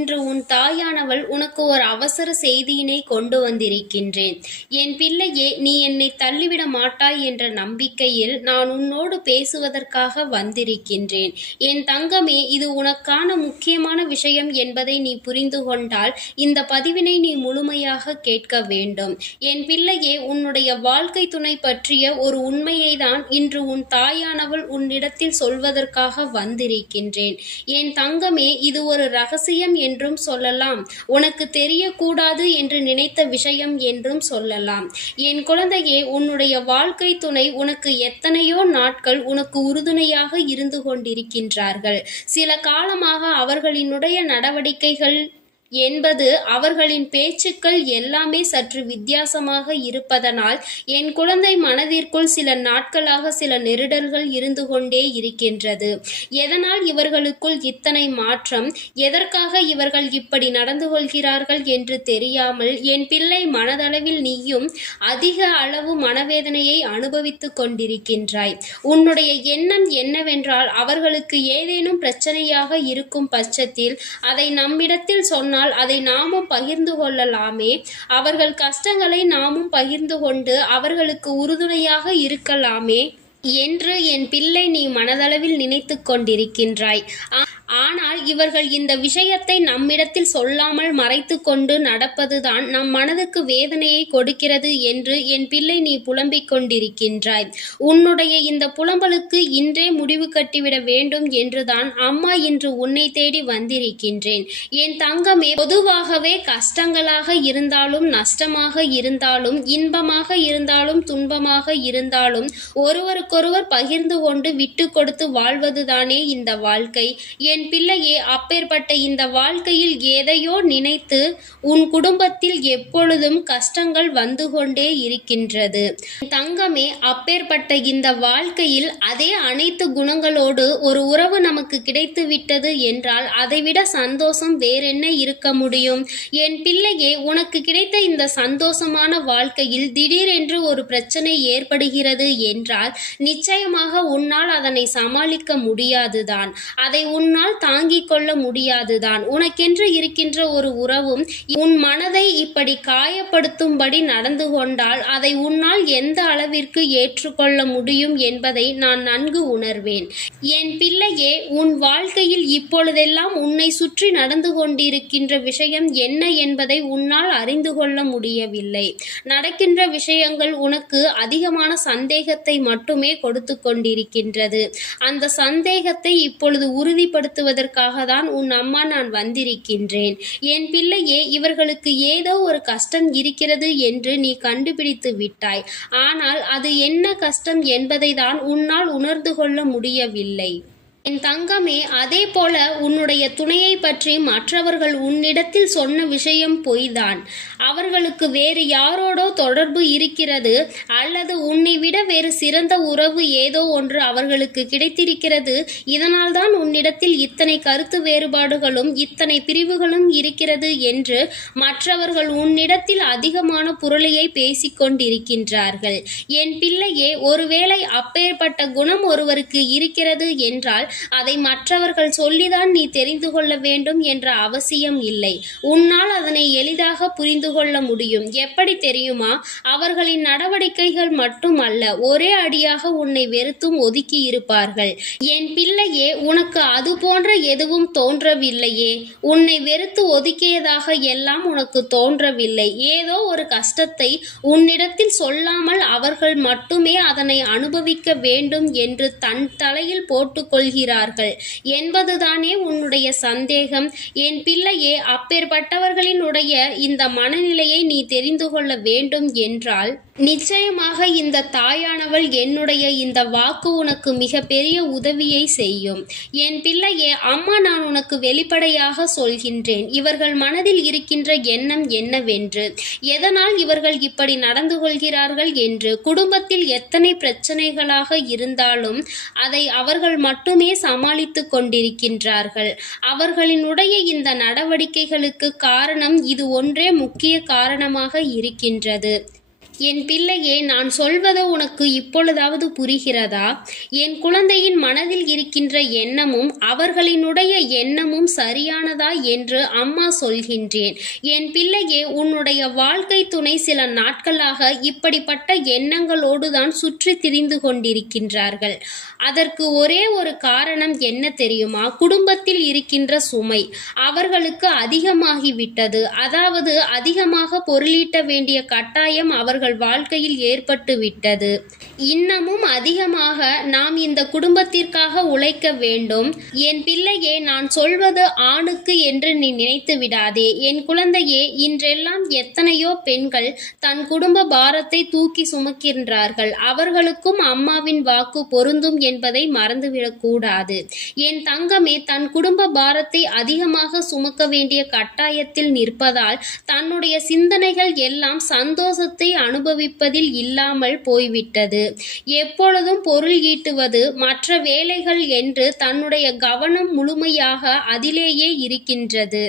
இன்று உன் தாயானவள் உனக்கு ஒரு அவசர செய்தியினை கொண்டு வந்திருக்கின்றேன். என் பிள்ளையே நீ என்னை தள்ளிவிட மாட்டாய் என்ற நம்பிக்கையில் நான் உன்னோடு பேசுவதற்காக வந்திருக்கின்றேன். என் தங்கமே இது உனக்கான முக்கியமான விஷயம் என்பதை நீ புரிந்து கொண்டால் இந்த பதிவினை நீ முழுமையாக கேட்க வேண்டும். என் பிள்ளையே உன்னுடைய வாழ்க்கை துணை பற்றிய ஒரு உண்மையை தான் இன்று உன் தாயானவள் உன்னிடத்தில் சொல்வதற்காக வந்திருக்கின்றேன். என் தங்கமே இது ஒரு ரகசியம் என்றும் சொல்லலாம். உனக்கு தெரியக்கூடாது என்று நினைத்த விஷயம் என்றும் சொல்லலாம். என் குழந்தையே உன்னுடைய வாழ்க்கை துணை உனக்கு எத்தனையோ நாட்கள் உனக்கு உறுதுணையாக இருந்து கொண்டிருக்கின்றார்கள். சில காலமாக அவர்களினுடைய நடவடிக்கைகள் என்பது அவர்களின் பேச்சுக்கள் எல்லாமே சற்று வித்தியாசமாக இருப்பதனால் என் குழந்தை மனதிற்குள் சில நாட்களாக சில நெருடல்கள் இருந்து கொண்டே இருக்கின்றது. எதனால் இவர்களுக்குள் இத்தனை மாற்றம்? எதற்காக இவர்கள் இப்படி நடந்து கொள்கிறார்கள் என்று தெரியாமல் என் பிள்ளை மனதளவில் நீயும் அதிக அளவு மனவேதனையை அனுபவித்துக் கொண்டிருக்கின்றாய். உன்னுடைய எண்ணம் என்னவென்றால் அவர்களுக்கு ஏதேனும் பிரச்சனையாக இருக்கும் பட்சத்தில் அதை நம்மிடத்தில் சொன்னால் அதை நாமும் பகிர்ந்து கொள்ளலாமே. அவர்கள் கஷ்டங்களை நாமும் பகிர்ந்து கொண்டு அவர்களுக்கு உறுதுணையாக இருக்கலாமே. என்று என் பிள்ளை நீ மனதளவில் நினைத்து கொண்டிருக்கின்றாய். ஆனால் இவர்கள் இந்த விஷயத்தை நம்மிடத்தில் சொல்லாமல் மறைத்து கொண்டு நடப்பதுதான் நம் மனதுக்கு வேதனையை கொடுக்கிறது என்று என் பிள்ளை நீ புலம்பிக் கொண்டிருக்கின்றாய். உன்னுடைய இந்த புலம்பலுக்கு இன்றே முடிவு கட்டிவிட வேண்டும் என்றுதான் அம்மா இன்று உன்னை தேடி வந்திருக்கின்றேன். என் தங்கமே பொதுவாகவே கஷ்டங்களாக இருந்தாலும் நஷ்டமாக இருந்தாலும் இன்பமாக இருந்தாலும் துன்பமாக இருந்தாலும் ஒருவருக்கொருவர் பகிர்ந்து கொண்டு விட்டு கொடுத்து வாழ்வதுதானே இந்த வாழ்க்கை. என் பிள்ளையே அப்பேற்பட்ட இந்த வாழ்க்கையில் எதையோ நினைத்து உன் குடும்பத்தில் எப்பொழுதும் கஷ்டங்கள் வந்து கொண்டே இருக்கின்றது. தங்கமே அப்பேற்பட்ட இந்த வாழ்க்கையில் அதே அனைத்து குணங்களோடு ஒரு உறவு நமக்கு கிடைத்து விட்டது என்றால் அதைவிட சந்தோஷம் வேறென்ன இருக்க முடியும்? என் பிள்ளையே உனக்கு கிடைத்த இந்த சந்தோஷமான வாழ்க்கையில் திடீரென்று ஒரு பிரச்சனை ஏற்படுகிறது என்றால் நிச்சயமாக உன்னால் அதனை சமாளிக்க முடியாதுதான். அதை உன்னால் தாங்கிக் கொள்ள முடியாதுதான். உனக்கென்று இருக்கின்ற ஒரு உறவும் உன் மனதை இப்படி காயப்படுத்தும்படி நடந்து கொண்டால் அதை உன்னால் எந்த அளவிற்கு ஏற்றுக்கொள்ள முடியும் என்பதை நான் நன்கு உணர்வேன். என் பிள்ளையே உன் வாழ்க்கையில் இப்பொழுதெல்லாம் உன்னை சுற்றி நடந்து கொண்டிருக்கின்ற விஷயம் என்ன என்பதை உன்னால் அறிந்து கொள்ள முடியவில்லை. நடக்கின்ற விஷயங்கள் உனக்கு அதிகமான சந்தேகத்தை மட்டுமே கொடுத்து கொண்டிருக்கின்றது. அந்த சந்தேகத்தை இப்பொழுது உறுதிப்படுத்த உறுதிப்படுத்துவதற்காக தான் உன் அம்மா நான் வந்திருக்கின்றேன். என் பிள்ளையே இவர்களுக்கு ஏதோ ஒரு கஷ்டம் இருக்கிறது என்று நீ கண்டுபிடித்து விட்டாய். ஆனால் அது என்ன கஷ்டம் என்பதை தான் உன்னால் உணர்ந்து கொள்ள முடியவில்லை. என் தங்கமே அதே போல உன்னுடைய துணையை பற்றி மற்றவர்கள் உன்னிடத்தில் சொன்ன விஷயம் பொய்தான். அவர்களுக்கு வேறு யாரோடோ தொடர்பு இருக்கிறது அல்லது உன்னை விட வேறு சிறந்த உறவு ஏதோ ஒன்று அவர்களுக்கு கிடைத்திருக்கிறது. இதனால் தான் உன்னிடத்தில் இத்தனை கருத்து வேறுபாடுகளும் இத்தனை பிரிவுகளும் இருக்கிறது என்று மற்றவர்கள் உன்னிடத்தில் அதிகமான புரளியை பேசிக் கொண்டிருக்கின்றார்கள். என் பிள்ளையே ஒருவேளை அப்பேற்பட்ட குணம் ஒருவருக்கு இருக்கிறது என்றால் அதை மற்றவர்கள் சொல்லிதான் நீ தெரிந்து கொள்ள வேண்டும் என்ற அவசியம் இல்லை. உன்னால் அதனை எளிதாக புரிந்து கொள்ள முடியும். எப்படி தெரியுமா? அவர்களின் நடவடிக்கைகள் மட்டுமல்ல ஒரே அடியாக உன்னை வெறுத்தும் ஒதுக்கி இருப்பார்கள். என் பிள்ளையே உனக்கு அது போன்ற எதுவும் தோன்றவில்லையே. உன்னை வெறுத்து ஒதுக்கியதாக எல்லாம் உனக்கு தோன்றவில்லை. ஏதோ ஒரு கஷ்டத்தை உன்னிடத்தில் சொல்லாமல் அவர்கள் மட்டுமே அதனை அனுபவிக்க வேண்டும் என்று தன் தலையில் போட்டுக்கொள்கிறார் கொள்கிறார்கள் என்பதுதானே உன்னுடைய சந்தேகம்? என் பிள்ளையே அப்பேற்பட்டவர்களினுடைய இந்த மனநிலையை நீ தெரிந்து கொள்ள வேண்டும் என்றால் நிச்சயமாக இந்த தாயானவள் என்னுடைய இந்த வாக்கு உனக்கு மிக பெரிய உதவியை செய்யும். என் பிள்ளையே அம்மா நான் உனக்கு வெளிப்படையாக சொல்கின்றேன். இவர்கள் மனதில் இருக்கின்ற எண்ணம் என்னவென்று. எதனால் இவர்கள் இப்படி நடந்து கொள்கிறார்கள் என்று. குடும்பத்தில் எத்தனை பிரச்சனைகளாக இருந்தாலும் அதை அவர்கள் மட்டுமே சமாளித்து கொண்டிருக்கின்றார்கள். அவர்களினுடைய இந்த நடவடிக்கைகளுக்கு காரணம் இது ஒன்றே முக்கிய காரணமாக இருக்கின்றது. என் பிள்ளையே நான் சொல்வது உனக்கு இப்பொழுதாவது புரிகிறதா? என் குழந்தையின் மனதில் இருக்கின்ற எண்ணமும் அவர்களினுடைய எண்ணமும் சரியானதா என்று அம்மா சொல்கின்றேன். என் பிள்ளையே உன்னுடைய வாழ்க்கை துணை சில நாட்களாக இப்படிப்பட்ட எண்ணங்களோடு தான் சுற்றி திரிந்து கொண்டிருக்கின்றார்கள். அதற்கு ஒரே ஒரு காரணம் என்ன தெரியுமா? குடும்பத்தில் இருக்கின்ற சுமை அவர்களுக்கு அதிகமாகிவிட்டது. அதாவது அதிகமாக பொருளீட்ட வேண்டிய கட்டாயம் அவர்கள் வாழ்க்கையில் ஏற்பட்டு விட்டது இன்னமும் அதிகமாக நாம் இந்த குடும்பத்திற்காக உழைக்க வேண்டும். என் பிள்ளையே நான் சொல்வது ஆணுக்கு என்று நீ நினைத்து விடாதே. என் குழந்தையே இன்றெல்லாம் எத்தனையோ பெண்கள் தன் குடும்ப பாரத்தை தூக்கி சுமக்கின்றார்கள். அவர்களுக்கும் அம்மாவின் வாக்கு பொருந்தும் என்பதை மறந்துவிடக்கூடாது என் தங்கமே தன் குடும்ப பாரத்தை அதிகமாக சுமக்க வேண்டிய கட்டாயத்தில் நிற்பதால் தன்னுடைய சிந்தனைகள் எல்லாம் சந்தோஷத்தை அனுபவிப்பதில் இல்லாமல் போய்விட்டது. எப்பொழுதும் பொருள் ஈட்டுவது மற்ற வேலைகள் என்று தன்னுடைய கவனம் முழுமையாக அதிலேயே இருக்கின்றது.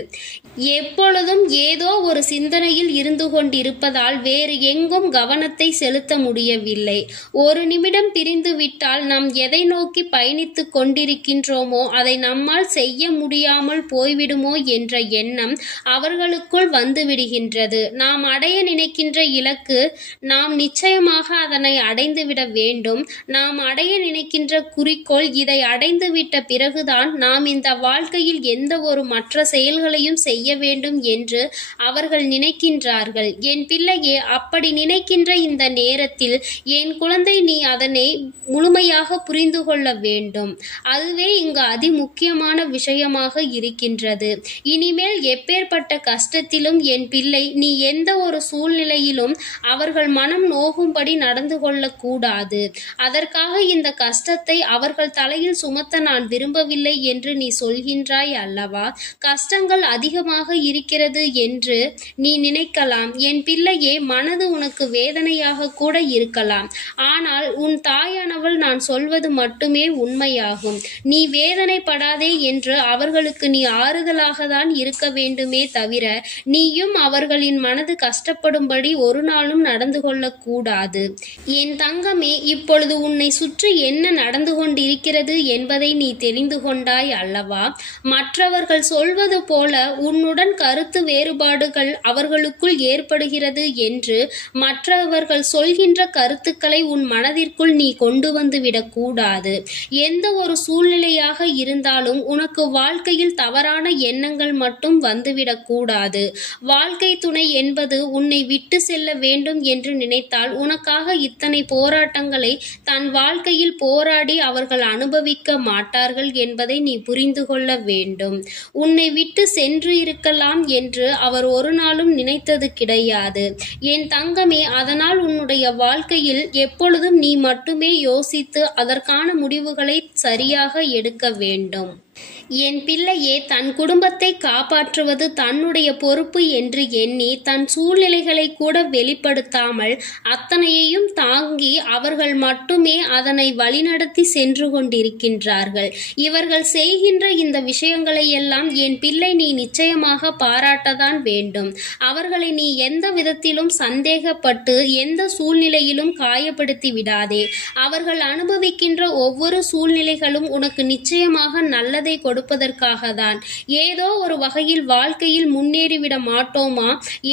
எப்பொழுதும் ஏதோ ஒரு சிந்தனையில் இருந்து கொண்டிருப்பதால் வேறு எங்கும் கவனத்தை செலுத்த முடியவில்லை. ஒரு நிமிடம் பிரிந்துவிட்டால் நாம் எதை நோக்கி பயணித்துக் கொண்டிருக்கின்றோமோ அதை நம்மால் செய்ய முடியாமல் போய்விடுமோ என்ற எண்ணம் அவர்களுக்குள் வந்துவிடுகின்றது. நாம் அடைய நினைக்கின்ற இலக்கு நாம் நிச்சயமாக அதனை அடைந்துவிட வேண்டும். நாம் அடைய நினைக்கின்ற குறிக்கோள் இதை அடைந்துவிட்ட பிறகுதான் நாம் இந்த வாழ்க்கையில் எந்த ஒரு மற்ற செயல்களையும் செய்ய வேண்டும் என்று அவர்கள் நினைக்கின்றார்கள். என் பிள்ளையே அப்படி நினைக்கின்ற இந்த நேரத்தில் என் குழந்தை நீ அதனை முழுமையாக புரிந்து கொள்ள வேண்டும். அதுவே இங்கு அதி முக்கியமான விஷயமாக இருக்கின்றது. இனிமேல் எப்பேற்பட்ட கஷ்டத்திலும் என் பிள்ளை நீ எந்த ஒரு சூழ்நிலையிலும் அவர்கள் மனம் நோகும்படி நடந்து கொள்ளக்கூடாது. அதற்காக இந்த கஷ்டத்தை அவர்கள் தலையில் சுமத்த நான் விரும்பவில்லை என்று நீ சொல்கின்றாய் அல்லவா? கஷ்டங்கள் அதிகமாக இருக்கிறது என்று நீ நினைக்கலாம். என் பிள்ளையே மனது உனக்கு வேதனையாக கூட இருக்கலாம். ஆனால் உன் தாயானவள் நான் சொல்வது மட்டுமே உண்மையாகும். நீ வேதனைப்படாதே என்று அவர்களுக்கு நீ ஆறுதலாக தான் இருக்க வேண்டுமே தவிர நீயும் அவர்களின் மனது கஷ்டப்படும்படி ஒரு நாளும் நடந்து கொள்ளக்கூடாது. என் தங்கமே இப்பொழுது உன்னை சுற்றி என்ன நடந்து கொண்டிருக்கிறது என்பதை நீ தெரிந்து கொண்டாய் அல்லவா? மற்றவர்கள் சொல்வது போல உன் உன்னுடன் கருத்து வேறுபாடுகள் அவர்களுக்குள் ஏற்படுகிறது என்று மற்றவர்கள் சொல்கின்ற கருத்துக்களை உன் மனதிற்குள் நீ கொண்டு வந்துவிடக் கூடாது எந்த ஒரு சூழ்நிலையாக இருந்தாலும் உனக்கு வாழ்க்கையில் தவறான எண்ணங்கள் மட்டும் வந்துவிடக்கூடாது. வாழ்க்கை துணை என்பது உன்னை விட்டு செல்ல வேண்டும் என்று நினைத்தால் உனக்காக இத்தனை போராட்டங்களை தன் வாழ்க்கையில் போராடி அவர்கள் அனுபவிக்க மாட்டார்கள் என்பதை நீ புரிந்து கொள்ள வேண்டும். உன்னை விட்டு சென்று இருக்கலாம் என்று அவர் ஒரு நாளும் நினைத்தது கிடையாது. என் தங்கமே அதனால் உன்னுடைய வாழ்க்கையில் எப்பொழுதும் நீ மட்டுமே யோசித்து அதற்கான முடிவுகளை சரியாக எடுக்க வேண்டும். என் பிள்ளையே தன் குடும்பத்தை காப்பாற்றுவது தன்னுடைய பொறுப்பு என்று எண்ணி தன் சூழ்நிலைகளை கூட வெளிப்படுத்தாமல் அத்தனையையும் தாங்கி அவர்கள் மட்டுமே அதனை வழிநடத்தி சென்று கொண்டிருக்கின்றார்கள். இவர்கள் செய்கின்ற இந்த விஷயங்களை எல்லாம் என் பிள்ளை நீ நிச்சயமாக பாராட்டதான் வேண்டும். அவர்களை நீ எந்த விதத்திலும் சந்தேகப்பட்டு எந்த சூழ்நிலையிலும் காயப்படுத்தி விடாதே. அவர்கள் அனுபவிக்கின்ற ஒவ்வொரு சூழ்நிலைகளும் உனக்கு நிச்சயமாக நல்ல நல்லதை கொடுப்பதற்காக தான் ஏதோ ஒரு வகையில் வாழ்க்கையில் முன்னேறிவிட மாட்டோமா?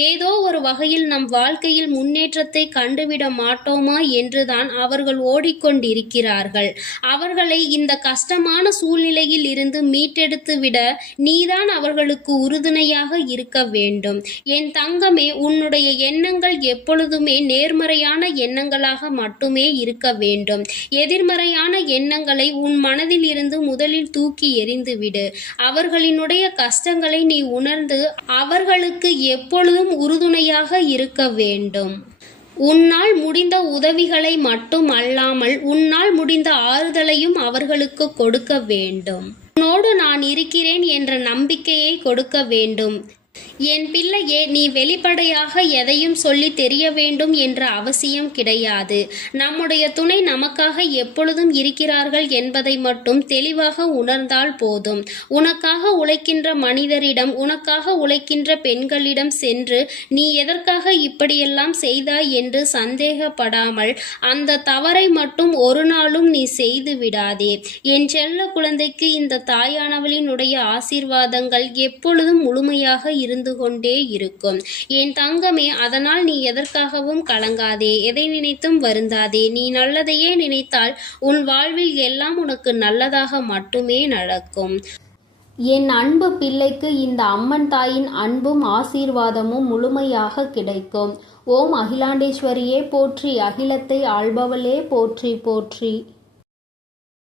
ஏதோ ஒரு வகையில் நம் வாழ்க்கையில் முன்னேற்றத்தை கண்டுவிட மாட்டோமா என்றுதான் அவர்கள் ஓடிக்கொண்டிருக்கிறார்கள். அவர்களை இந்த கஷ்டமான சூழ்நிலையில் இருந்து மீட்டெடுத்து விட நீதான் அவர்களுக்கு உறுதுணையாக இருக்க வேண்டும். என் தங்கமே உன்னுடைய எண்ணங்கள் எப்பொழுதுமே நேர்மறையான எண்ணங்களாக மட்டுமே இருக்க வேண்டும். எதிர்மறையான எண்ணங்களை உன் மனதில் இருந்து முதலில் தூக்கி எரிந்துவிடு. அவர்களினுடைய கஷ்டங்களை நீ உணர்ந்து அவர்களுக்கு எப்பொழுதும் உறுதுணையாக இருக்க வேண்டும். உன்னால் முடிந்த உதவிகளை மட்டும் அல்லாமல் உன்னால் முடிந்த ஆறுதலையும் அவர்களுக்கு கொடுக்க வேண்டும். உன்னோடு நான் இருக்கிறேன் என்ற நம்பிக்கையை கொடுக்க வேண்டும். என் பிள்ளையே நீ வெளிப்படையாக எதையும் சொல்லி தெரிய வேண்டும் என்ற அவசியம் கிடையாது. நம்முடைய துணை நமக்காக எப்பொழுதும் இருக்கிறார்கள் என்பதை மட்டும் தெளிவாக உணர்ந்தால் போதும். உனக்காக உழைக்கின்ற மனிதரிடம் உனக்காக உழைக்கின்ற பெண்களிடம் சென்று நீ எதற்காக இப்படியெல்லாம் செய்தாய் என்று சந்தேகப்படாமல் அந்த தவறை மட்டும் ஒரு நாளும் நீ செய்து விடாதே. என் செல்ல குழந்தைக்கு இந்த தாயானவளினுடைய ஆசீர்வாதங்கள் எப்பொழுதும் முழுமையாக இருந்து கொண்டே இருக்கும். என் தங்கமே அதனால் நீ எதற்காகவும் கலங்காதே. எதை நினைத்தும் வருந்தாதே. நீ நல்லதையே நினைத்தால் உன் வாழ்வில் எல்லாம் உனக்கு நல்லதாக மட்டுமே நடக்கும். என் அன்பு பிள்ளைக்கு இந்த அம்மன் தாயின் அன்பும் ஆசீர்வாதமும் முழுமையாக கிடைக்கும். ஓம் அகிலாண்டேஸ்வரியே போற்றி. அகிலத்தை ஆள்பவளே போற்றி போற்றி.